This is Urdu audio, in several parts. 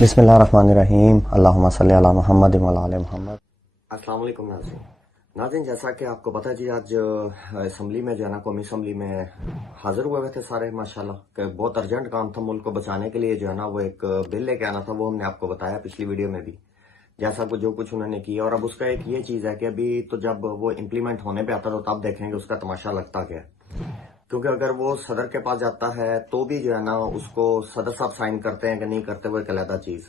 بسم اللہ الرحمن الرحیم، اللہم صلی علی محمد وعلی آل محمد۔ السلام علیکم ناظرین، جیسا کہ آپ کو پتہ جی آج اسمبلی میں جو ہے نا قومی اسمبلی میں حاضر ہوئے تھے سارے ماشاءاللہ کہ بہت ارجنٹ کام تھا ملک کو بچانے کے لیے جو ہے نا وہ ایک بل لے کے آنا تھا، وہ ہم نے آپ کو بتایا پچھلی ویڈیو میں بھی جیسا جو کچھ انہوں نے کیا۔ اور اب اس کا ایک یہ چیز ہے کہ ابھی تو جب وہ امپلیمنٹ ہونے پہ آتا تو تب دیکھیں گے اس کا تماشا لگتا کیا ہے، کیونکہ اگر وہ صدر کے پاس جاتا ہے تو بھی جو ہے نا اس کو صدر صاحب سائن کرتے ہیں کہ نہیں کرتے، وہ ایک علیحدہ چیز۔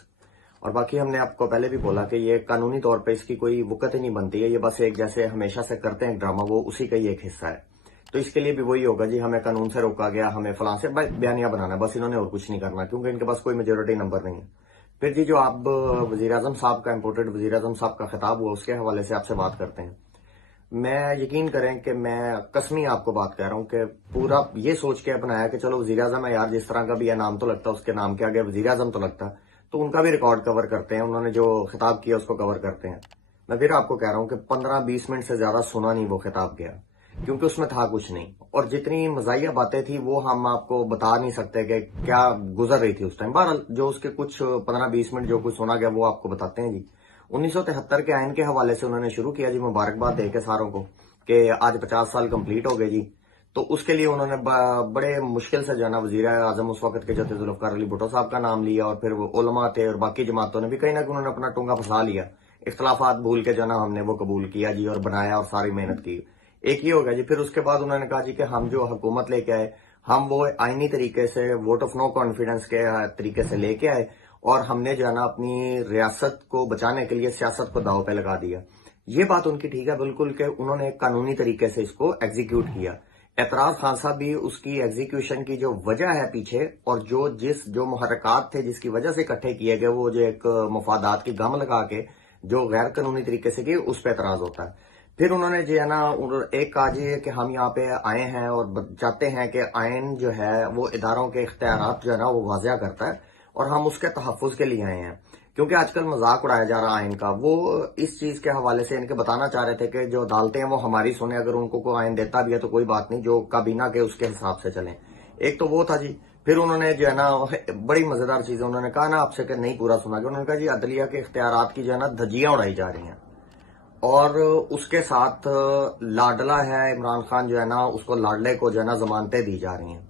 اور باقی ہم نے آپ کو پہلے بھی بولا کہ یہ قانونی طور پہ اس کی کوئی وقت ہی نہیں بنتی ہے، یہ بس ایک جیسے ہمیشہ سے کرتے ہیں ڈرامہ، وہ اسی کا ہی ایک حصہ ہے۔ تو اس کے لیے بھی وہی ہوگا جی، ہمیں قانون سے روکا گیا، ہمیں فلاں سے بیانیہ بنانا ہے، بس انہوں نے اور کچھ نہیں کرنا کیونکہ ان کے پاس کوئی میجورٹی نمبر نہیں ہے۔ پھر جی جو آپ وزیر اعظم صاحب کا امپورٹڈ وزیر اعظم صاحب کا خطاب ہوا اس کے حوالے سے آپ سے بات کرتے ہیں۔ میں یقین کریں کہ میں قسمی آپ کو بات کہہ رہا ہوں کہ پورا یہ سوچ کے بنایا کہ چلو وزیر اعظم ہے یار، جس طرح کا بھی ہے نام تو لگتا ہے، اس کے نام کے آگے وزیر اعظم تو لگتا ہے، تو ان کا بھی ریکارڈ کور کرتے ہیں، انہوں نے جو خطاب کیا اس کو کور کرتے ہیں۔ میں پھر آپ کو کہہ رہا ہوں کہ 15-20 منٹ سے زیادہ سنا نہیں وہ خطاب گیا، کیونکہ اس میں تھا کچھ نہیں، اور جتنی مزاحیہ باتیں تھی وہ ہم آپ کو بتا نہیں سکتے کہ کیا گزر رہی تھی اس ٹائم۔ بہرحال جو اس کے کچھ 15-20 منٹ جو کچھ سنا گیا وہ آپ کو بتاتے ہیں جی۔ 1973 کے آئین کے حوالے سے انہوں نے شروع کیا جی، مبارکباد دے کے ساروں کو کہ آج 50 سال کمپلیٹ ہو گئے جی۔ تو اس کے لیے انہوں نے بڑے مشکل سے جو ہے نا وزیر اعظم اس وقت کے جو تھے ذوالفقار علی بھٹو صاحب کا نام لیا، اور پھر وہ علماء تھے اور باقی جماعتوں نے بھی کہیں نہ کہیں انہوں نے اپنا ٹونگا پھنسا لیا، اختلافات بھول کے جو ہے نا ہم نے وہ قبول کیا جی اور بنایا اور ساری محنت کی۔ ایک یہ ہو گیا جی۔ پھر اس کے بعد انہوں نے کہا جی کہ ہم جو حکومت لے کے آئے ہم وہ آئینی طریقے سے ووٹ آف نو کانفیڈنس کے طریقے سے لے کے آئے، اور ہم نے جو ہے نا اپنی ریاست کو بچانے کے لیے سیاست کو داؤ پہ لگا دیا۔ یہ بات ان کی ٹھیک ہے بالکل کہ انہوں نے قانونی طریقے سے اس کو ایگزیکیوٹ کیا۔ اعتراض خان صاحب بھی اس کی ایگزیکیوشن کی جو وجہ ہے پیچھے، اور جو محرکات تھے جس کی وجہ سے اکٹھے کیے گئے، وہ جو ایک مفادات کی گم لگا کے جو غیر قانونی طریقے سے کیے، اس پہ اعتراض ہوتا ہے۔ پھر انہوں نے جو ہے نا ایک کہا جی کہ ہم یہاں پہ آئے ہیں اور چاہتے ہیں کہ آئین جو ہے وہ اداروں کے اختیارات جو ہے نا وہ واضح کرتا ہے، اور ہم اس کے تحفظ کے لیے آئے ہیں، کیونکہ آج کل مذاق اڑایا جا رہا آئین کا۔ وہ اس چیز کے حوالے سے ان کے بتانا چاہ رہے تھے کہ جو عدالتیں ہیں وہ ہماری سنیں، اگر ان کو کوئی آئین دیتا بھی ہے تو کوئی بات نہیں، جو کابینہ کے اس کے حساب سے چلیں۔ ایک تو وہ تھا جی۔ پھر انہوں نے جو ہے نا بڑی مزیدار چیز انہوں نے کہا نا آپ سے کہ نہیں پورا سنا گیا، انہوں نے کہا جی عدلیہ کے اختیارات کی جو ہے نا دھجیاں اڑائی جا رہی ہیں، اور اس کے ساتھ لاڈلا ہے عمران خان جو ہے نا اس کو لاڈلے کو جو ہے نا ضمانتیں دی جا رہی ہیں۔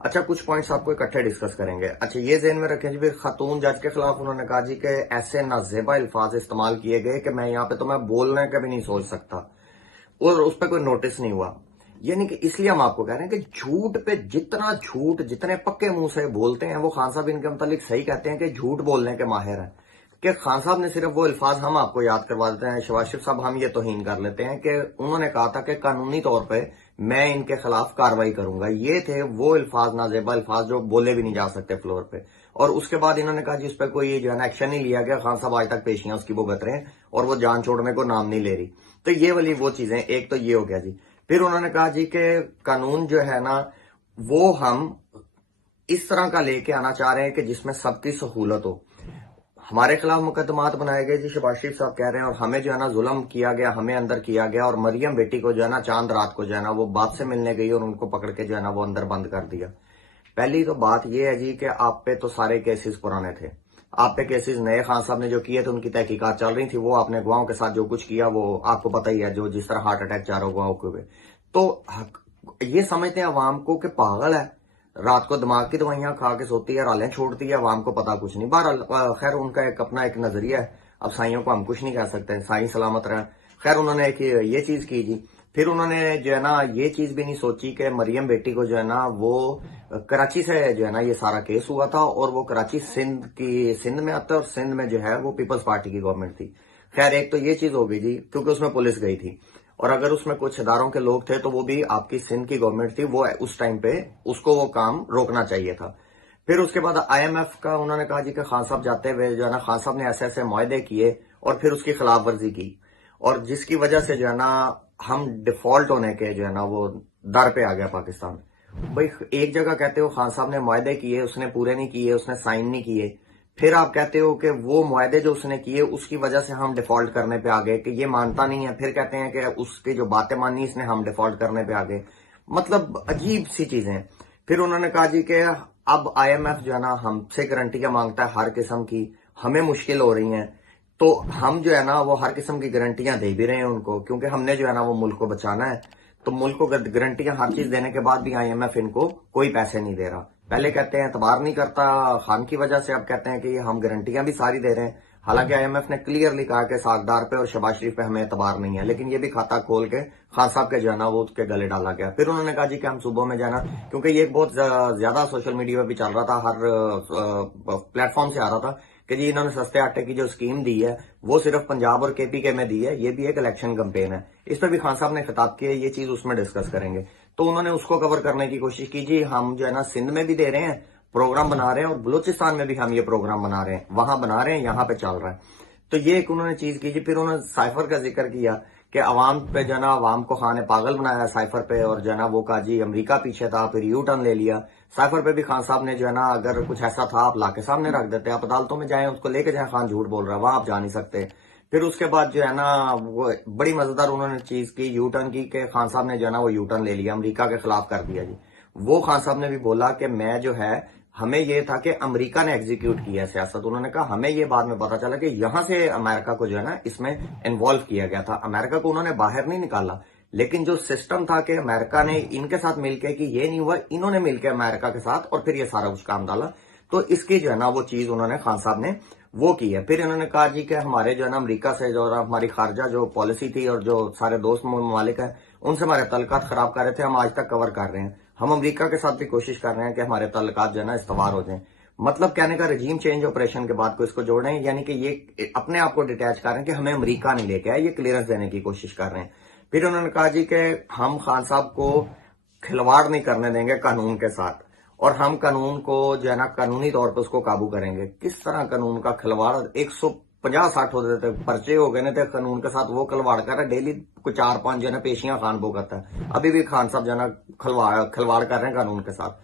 اچھا کچھ پوائنٹس آپ کو اکٹھے ڈسکس کریں گے۔ اچھا یہ ذہن میں رکھیں جی، خاتون جج کے خلاف انہوں نے کہا جی کہ ایسے نازیبا الفاظ استعمال کیے گئے کہ میں یہاں پہ تو میں بولنے کا بھی نہیں سوچ سکتا، اور اس پہ کوئی نوٹس نہیں ہوا۔ یعنی کہ اس لیے ہم آپ کو کہہ رہے ہیں کہ جھوٹ پہ جتنا جھوٹ جتنے پکے منہ سے بولتے ہیں، وہ خان صاحب ان کے متعلق صحیح کہتے ہیں کہ جھوٹ بولنے کے ماہر ہیں، کہ خان صاحب نے صرف وہ الفاظ ہم آپ کو یاد کروا دیتے ہیں، شہباز شریف صاحب ہم یہ توہین کر لیتے ہیں کہ انہوں نے کہا تھا کہ قانونی طور پہ میں ان کے خلاف کارروائی کروں گا۔ یہ تھے وہ الفاظ، نازیبا الفاظ جو بولے بھی نہیں جا سکتے فلور پہ، اور اس کے بعد انہوں نے کہا جی اس پہ کوئی جو ہے نا ایکشن نہیں لیا گیا، خان صاحب آج تک پیشیاں اس کی بھگت رہے ہیں اور وہ جان چھوڑنے کو نام نہیں لے رہی۔ تو یہ والی وہ چیزیں، ایک تو یہ ہو گیا جی۔ پھر انہوں نے کہا جی کہ قانون جو ہے نا وہ ہم اس طرح کا لے کے آنا چاہ رہے ہیں کہ جس میں سب کی سہولت ہو۔ ہمارے خلاف مقدمات بنائے گئے جی، شہباز شریف صاحب کہہ رہے ہیں، اور ہمیں جو ہے نا ظلم کیا گیا، ہمیں اندر کیا گیا، اور مریم بیٹی کو جو ہے نا چاند رات کو جو ہے نا وہ باپ سے ملنے گئی اور ان کو پکڑ کے جو ہے نا وہ اندر بند کر دیا۔ پہلی تو بات یہ ہے جی کہ آپ پہ تو سارے کیسز پرانے تھے، آپ پہ کیسز نئے خان صاحب نے جو کیے تھے ان کی تحقیقات چل رہی تھی، وہ آپ نے گواہوں کے ساتھ جو کچھ کیا وہ آپ کو پتہ ہی ہے، جو جس طرح ہارٹ اٹیک چاروں گواہوں کے ہوئے۔ تو یہ سمجھتے ہیں عوام کو کہ پاگل ہے، رات کو دماغ کی دوائیاں کھا کے سوتی ہے، رالیں چھوڑتی ہے، عوام کو پتا کچھ نہیں۔ بہرحال خیر ان کا اپنا ایک نظریہ ہے، اب سائیوں کو ہم کچھ نہیں کہہ سکتے، سائیں سلامت رہیں۔ خیر انہوں نے ایک یہ چیز کی جی۔ پھر انہوں نے جو ہے نا یہ چیز بھی نہیں سوچی کہ مریم بیٹی کو جو ہے نا وہ کراچی سے جو ہے نا یہ سارا کیس ہوا تھا، اور وہ کراچی سندھ میں آتا ہے، اور سندھ میں جو ہے وہ پیپلز پارٹی کی گورنمنٹ تھی۔ خیر ایک تو یہ چیز ہو گئی جی، کیونکہ اس میں پولیس گئی تھی، اور اگر اس میں کچھ اداروں کے لوگ تھے تو وہ بھی آپ کی سندھ کی گورنمنٹ تھی، وہ اس ٹائم پہ اس کو وہ کام روکنا چاہیے تھا۔ پھر اس کے بعد آئی ایم ایف کا انہوں نے کہا جی کہ خان صاحب جاتے ہوئے جو ہے نا خان صاحب نے ایسے ایسے معاہدے کیے اور پھر اس کی خلاف ورزی کی، اور جس کی وجہ سے جو ہے نا ہم ڈیفالٹ ہونے کے جو ہے نا وہ در پہ آ گیا پاکستان۔ بھائی ایک جگہ کہتے ہو خان صاحب نے معاہدے کیے، اس نے پورے نہیں کیے، اس نے سائن نہیں کیے، پھر آپ کہتے ہو کہ وہ معاہدے جو اس نے کیے اس کی وجہ سے ہم ڈیفالٹ کرنے پہ آ گئے، کہ یہ مانتا نہیں ہے، پھر کہتے ہیں کہ اس کی جو باتیں مانی اس نے ہم ڈیفالٹ کرنے پہ آ گئے۔ مطلب عجیب سی چیزیں۔ پھر انہوں نے کہا جی کہ اب IMF جو ہے نا ہم سے گارنٹیاں مانگتا ہے ہر قسم کی, ہمیں مشکل ہو رہی ہیں, تو ہم جو ہے نا وہ ہر قسم کی گارنٹیاں دے بھی رہے ہیں ان کو, کیونکہ ہم نے جو ہے نا وہ ملک کو بچانا ہے. تو ملک کو گارنٹیاں ہر چیز دینے کے بعد بھی IMF ان کو کوئی پیسے نہیں دے رہا. پہلے کہتے ہیں اعتبار نہیں کرتا خان کی وجہ سے, اب کہتے ہیں کہ ہم گارنٹیاں بھی ساری دے رہے ہیں. حالانکہ IMF نے کلیئرلی کہا کہ ساکھدار پہ اور شہباز شریف پہ ہمیں اعتبار نہیں ہے, لیکن یہ بھی کھاتہ کھول کے خان صاحب کے جو ہے نا وہ اس کے گلے ڈالا گیا. پھر انہوں نے کہا جی کہ ہم صوبوں میں جانا, کیونکہ یہ بہت زیادہ سوشل میڈیا پہ بھی چل رہا تھا, ہر پلیٹ فارم سے آ رہا تھا کہ جی انہوں نے سستے آٹے کی جو اسکیم دی ہے وہ صرف پنجاب اور KPK میں دی ہے, یہ بھی ایک الیکشن کمپین ہے. اس پہ بھی خان صاحب نے خطاب کیا, یہ چیز اس میں ڈسکس کریں گے. تو انہوں نے اس کو کور کرنے کی کوشش کی, جی ہم جو ہے نا سندھ میں بھی دے رہے ہیں پروگرام بنا رہے ہیں, اور بلوچستان میں بھی ہم یہ پروگرام بنا رہے ہیں, وہاں بنا رہے ہیں, یہاں پہ چل رہا ہے. تو یہ ایک انہوں نے چیز کی. پھر انہوں نے سائفر کا ذکر کیا کہ عوام پہ جو ہے نا عوام کو خان نے پاگل بنایا سائفر پہ, اور جو ہے نا وہ کہا جی امریکہ پیچھے تھا, پھر یو ٹرن لے لیا. سائفر پہ بھی خان صاحب نے جو ہے نا اگر کچھ ایسا تھا آپ لا کے سامنے رکھ دیتے, آپ عدالتوں میں جائیں اس کو لے کے جائیں, خان جھوٹ بول رہا ہے وہاں آپ جا نہیں سکتے. پھر اس کے بعد جو ہے نا وہ بڑی مزیدار انہوں نے چیز کی یو ٹرن کی, کہ خان صاحب نے جو ہے نا وہ یو ٹرن لے لیا, امریکہ کے خلاف کر دیا. جی وہ خان صاحب نے بھی بولا کہ میں جو ہے ہمیں یہ تھا کہ امریکہ نے ایگزیکیوٹ کیا ہے سیاست. انہوں نے کہا ہمیں یہ بعد میں پتا چلا کہ یہاں سے امریکہ کو جو ہے نا اس میں انوالو کیا گیا تھا. امریکہ کو انہوں نے باہر نہیں نکالا, لیکن جو سسٹم تھا کہ امریکہ نے ان کے ساتھ مل کے, کہ یہ نہیں ہوا, انہوں نے مل کے امریکہ کے ساتھ اور پھر یہ سارا کچھ کام ڈالا. تو اس کی جو ہے نا وہ چیز انہوں نے خان صاحب نے وہ کی ہے. پھر انہوں نے کہا جی کہ ہمارے جو ہے نا امریکہ سے جو ہماری خارجہ جو پالیسی تھی اور جو سارے دوست ممالک ہیں ان سے ہمارے تعلقات خراب کر رہے تھے, ہم آج تک کور کر رہے ہیں. ہم امریکہ کے ساتھ بھی کوشش کر رہے ہیں کہ ہمارے تعلقات جو ہے نا استوار ہو جائیں. مطلب کہنے کا رجیم چینج آپریشن کے بعد کو اس کو جوڑ رہے ہیں, یعنی کہ یہ اپنے آپ کو ڈیٹیچ کر رہے ہیں کہ ہمیں امریکہ نہیں لے کے آئے, یہ کلیئرنس دینے کی کوشش کر رہے ہیں. پھر انہوں نے کہا جی کہ ہم خان صاحب کو کھلواڑ نہیں کرنے دیں گے قانون کے ساتھ, اور ہم قانون کو جو ہے نا قانونی طور پہ اس کو قابو کریں گے. کس طرح قانون کا کھلواڑ, 150-60 ہوتے تھے پرچے ہو گئے تھے قانون کے ساتھ, وہ کھلواڑ کر رہا ہے. ڈیلی کو 4-5 جو ہے نا پیشیاں خان بو کرتا ہے. ابھی بھی خان صاحب جو ہے نا کھلواڑ کر رہے ہیں قانون کے ساتھ.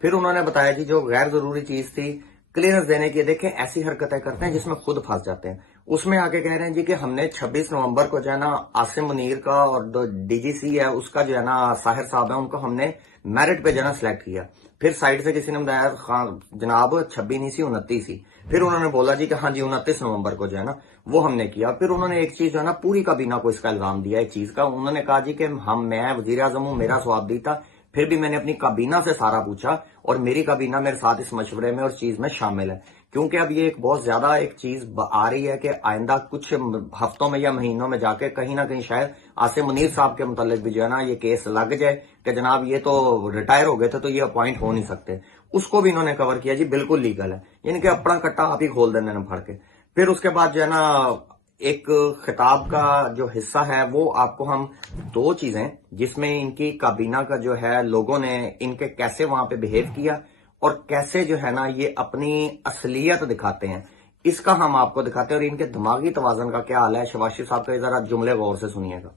پھر انہوں نے بتایا جی جو غیر ضروری چیز تھی کلیئرنس دینے کی, دیکھیں ایسی حرکتیں کرتے ہیں جس میں خود پھنس جاتے ہیں. اس میں آگے کہہ رہے ہیں جی کہ ہم نے 26 نومبر کو جو ہے نا عاصم منیر کا اور DGC ہے اس کا جو ہے نا ساحر صاحب ہے, ان کو ہم نے میرٹ پہ جو ہے نا سلیکٹ کیا. پھر سائڈ سے کسی نے بتایا خان جناب 26 نہیں سی 29 سی. پھر انہوں نے بولا جی کہ ہاں جی 29 نومبر کو جو ہے نا وہ ہم نے کیا. پھر انہوں نے ایک چیز جو ہے نا پوری کابینہ کو اس کا الزام دیا ایک چیز کا. انہوں نے کہا جی کہ میں وزیر اعظم ہوں, میرا سوابدید تھا, پھر بھی میں نے اپنی کابینہ سے سارا پوچھا اور میری کابینہ میرے ساتھ اس مشورے میں اور چیز میں شامل ہے. کیونکہ اب یہ ایک بہت زیادہ ایک چیز آ رہی ہے کہ آئندہ کچھ ہفتوں میں یا مہینوں میں جا کے کہیں نہ کہیں شاید عاصم منیر صاحب کے متعلق بھی جو ہے نا یہ کیس لگ جائے کہ جناب یہ تو ریٹائر ہو گئے تھے تو یہ اپوائنٹ ہو نہیں سکتے. اس کو بھی انہوں نے کور کیا, جی بالکل لیگل ہے, یعنی کہ اپنا کٹا آپ ہی کھول دینے پھڑ کے. پھر اس کے بعد جو ہے نا ایک خطاب کا جو حصہ ہے وہ آپ کو ہم 2 چیزیں جس میں ان کی کابینہ کا جو ہے لوگوں نے ان کے کیسے وہاں پہ بہیو کیا اور کیسے جو ہے نا یہ اپنی اصلیت دکھاتے ہیں, اس کا ہم آپ کو دکھاتے ہیں. اور ان کے دماغی توازن کا کیا حال ہے, شہباز شریف صاحب کا ذرا جملے غور سے سنیے گا.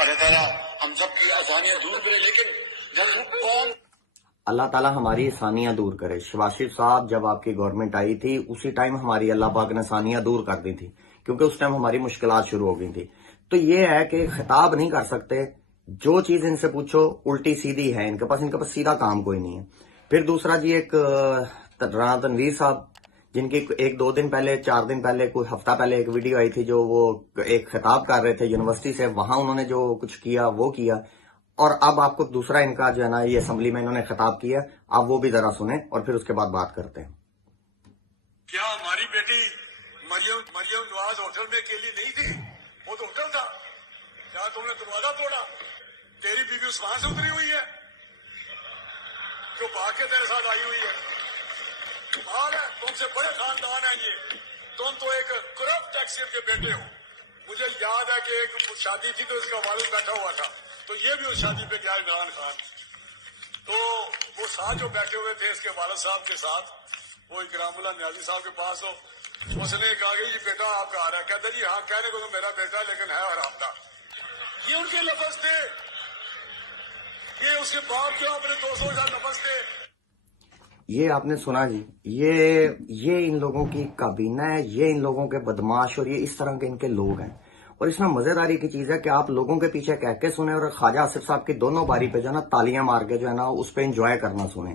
اللہ تعالیٰ ہم سب کی آسانیاں دور کرے, لیکن جب قوم اللہ تعالیٰ ہماری آسانیاں دور کرے. شہباز شریف صاحب جب آپ کی گورنمنٹ آئی تھی اسی ٹائم ہماری اللہ پاک نے آسانیاں دور کر دی تھی, کیونکہ اس ٹائم ہماری مشکلات شروع ہو گئی تھی. تو یہ ہے کہ خطاب نہیں کر سکتے, جو چیز ان سے پوچھو الٹی سیدھی ہے, ان کے پاس سیدھا کام کوئی نہیں ہے. پھر دوسرا جی ایک رانا تنویر صاحب جن کی 1-2 دن پہلے 4 دن پہلے کوئی ہفتہ پہلے ایک ویڈیو آئی تھی جو وہ ایک خطاب کر رہے تھے یونیورسٹی سے, وہاں انہوں نے جو کچھ کیا وہ کیا. اور اب آپ کو دوسرا ان کا جو ہے نا یہ اسمبلی میں انہوں نے خطاب کیا, آپ وہ بھی ذرا سنیں اور پھر اس کے بعد بات کرتے ہیں. کیا ہماری بیٹی مریم نواز ہوٹل میں اکیلی نہیں تھی, وہ تو ہوٹل تھا. کیا تم نے دروازہ توڑا؟ تیری بیوی عثمان سے اتری ہوئی ہے جو بھاگ کے تیرے ساتھ آئی ہوئی ہے. کمال ہے, تم سے بڑے خاندان ہیں یہ, تم تو ایک کرپٹ ٹیکسیر کے بیٹے ہو. مجھے یاد ہے کہ ایک شادی تھی تو اس کا والد بیٹھا ہوا تھا, تو یہ بھی اس شادی پہ گیا عمران خان. تو وہ ساتھ جو بیٹھے ہوئے تھے اس کے والد صاحب کے ساتھ, وہ اکرام اللہ نیازی صاحب کے پاس, تو اس نے کہا کہ یہ بیٹا آپ کا آ رہا ہے. کہتا جی ہاں کہنے کو تو میرا بیٹا ہے لیکن ہے حرام دا. یہ ان کے لفظ تھے, یہ اس کے باپ کے اپنے 200 لفظ تھے. یہ آپ نے سنا جی, یہ ان لوگوں کی کابینہ ہے, یہ ان لوگوں کے بدماش اور یہ اس طرح کے ان کے لوگ ہیں. اور اس میں مزیداری کی چیز ہے کہ آپ لوگوں کے پیچھے کہہ کے سنیں اور خواجہ آصف صاحب کی دونوں باری پہ جو ہے نا تالیاں مار کے جو ہے نا اس پہ انجوائے کرنا سنیں.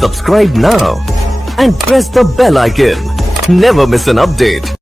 Subscribe now and press the bell icon. Never miss an update.